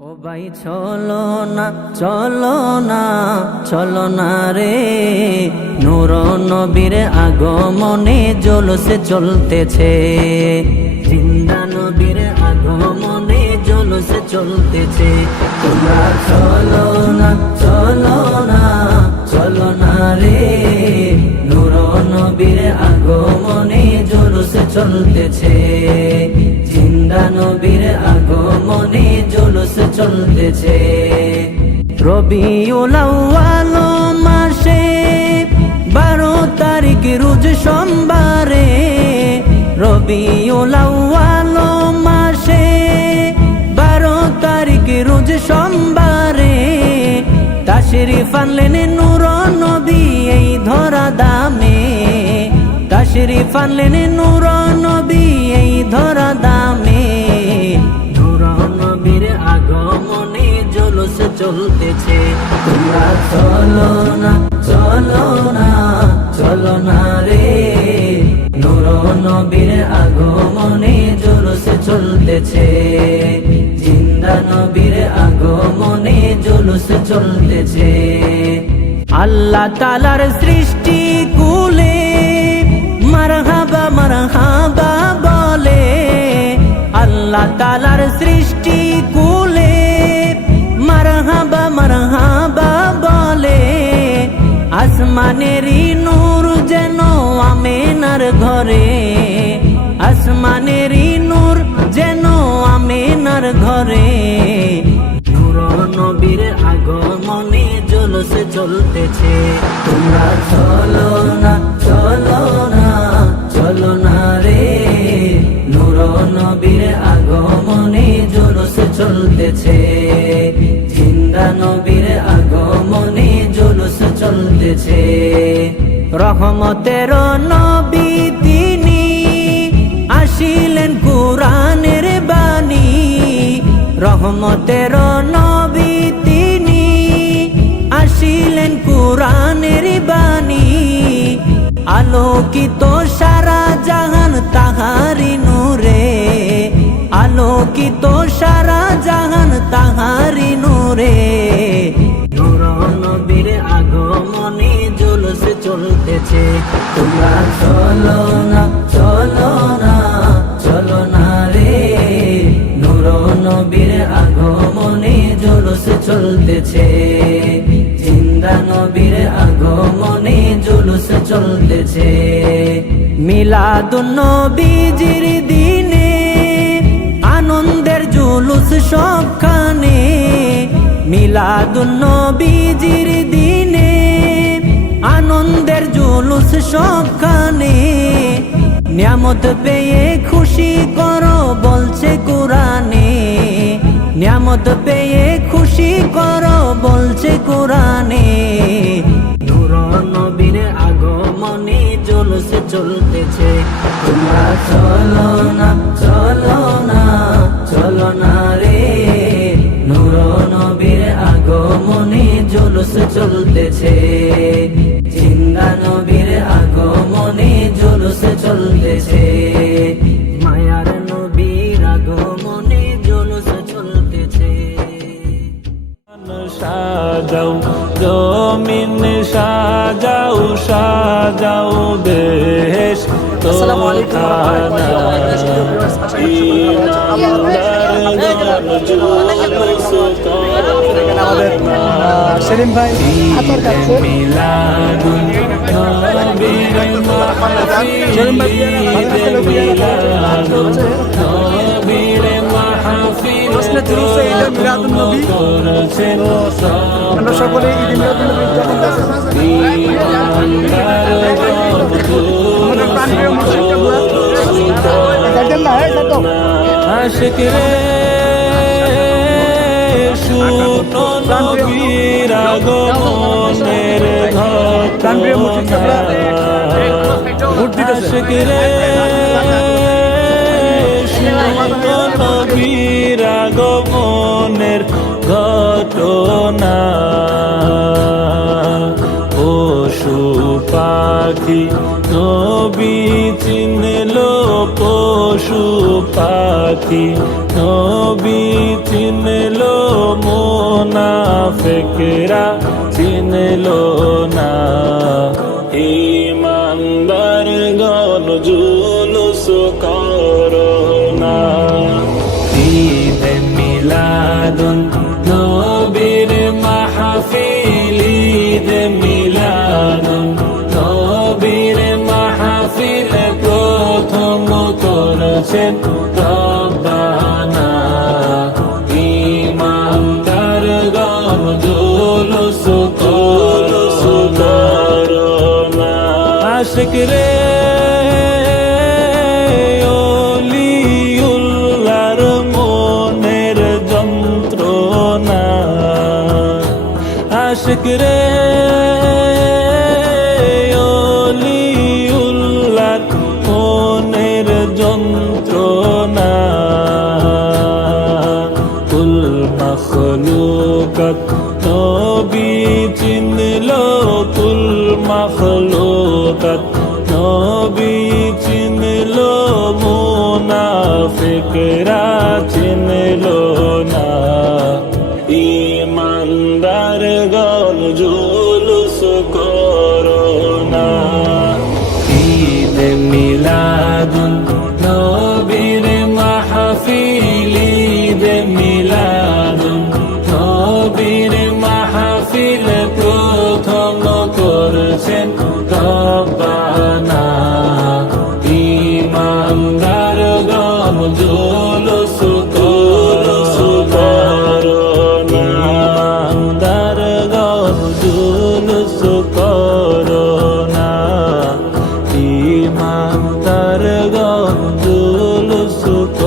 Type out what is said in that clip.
ও ভাই, চলো না চলো না চলো না রে। নূর নবীর আগমনে জলসে চলতেছে। জিন্দা নবীর আগমনে জলসে চলতেছে। তোমরা চলো না চলো না চলো না রে। নূর নবীর আগমনে জলসে চলতেছে। চলতেছে রবিউল মাসে বারো তারিখ রোজ সোমবারে, রবিউল মাসে বারো তারিখ রোজ সোমবারে, তাশরিফ আনলেন নূর নবী এই ধরা দামে, তাশরিফ আনলেন নূর নবী এই ধরা দামে, নূর নবীর আগমনে জলস চলতেছে। তোমরা চলো না চলো না চলো না রে। নূর নবীর আগমনে জলস চলতেছে। জিন্দা নবীর আগমনে জলস চলতেছে। আল্লাহ তালার সৃষ্টি কুলে মারহাবা মারহাবা বলে। আল্লাহ তালার সৃষ্টি আসমানেরই নূর যেন আমেনার ঘরে। আসমানেরই নূর যেন আমেনার ঘরে। নবীর আগমনে জলস চলতেছে। তোমরা চলো না চলো না চলো না রে। নূর নবীর আগমনে জলস চলতেছে। চলতেছে রহমতের নবী তিনি আসিলেন কোরআনের বাণী। রহমতের নবী তিনি আসিলেন কোরআনের বাণী। আলোকিত সারা জাহান তাহারি নূরে। আলোকিত সারা জাহান তাহারি নূর। চলতেছে তোমরা চলো না চলো না চলো না রে। নূর নবীর আগমনে জলস চলতেছে। জিন্দা নবীর আগমনে জলস চলতেছে। মিলাদুন নবীজির দিনে আনন্দের জুলুস সবখানে। মিলাদুন নবীজির দিনে আনন্দের জুলুস সবখানে। নিয়ামত পেয়ে খুশি করো, বলছে কোরআনে। নিয়ামত পেয়ে খুশি করো, বলছে কোরআনে। নবীর আগমনে জলস চলতেছে। তোমরা চলো না জিন্দা নবীর আগমনে জলস চলতেছে। মায়ার নবীর আগমনে জলস চলতেছে। সাজাও জমিন সাজাও সাজাও দেশ আসসালামু আলাইকুম সেলিম ভাই। হাতের কাছে। সেলিম ভাই আমরা সকলে ঈদ আমাদের না এই ছাত্র আশিক রে। শুনো নবীর আগমনের প্রাণপ্রিয় মুর্শিদকে ঘোরা ভোট দিতেছে। আশিক রে শুনো নবীর আগমনের ঘটনা। পশু পাখি নবী চিনল পশু পাখি নবী চিনল মোনাফেকেরা, চিনল না। ইমানদার গণ জুলুস করোনা ঈদ মিলাদুন নবীর মাহফিল, ঈদ মিলাদুন নবীর মাহফিল প্রথম করেছেন আশিক রে অলিউল্লার মনের যন্ত্রণা। আশিক রে অলিউল্লার মনের যন্ত্রণা। কুল মখলুকত নবী চিনল কুল হঠাৎ নবী চিনল মুনাফিকরা চিনল না। ইমানদার গল জুলুস করোনা ঈদ মিলাদ নবীর মাহফিল, ঈদ মিলাদ so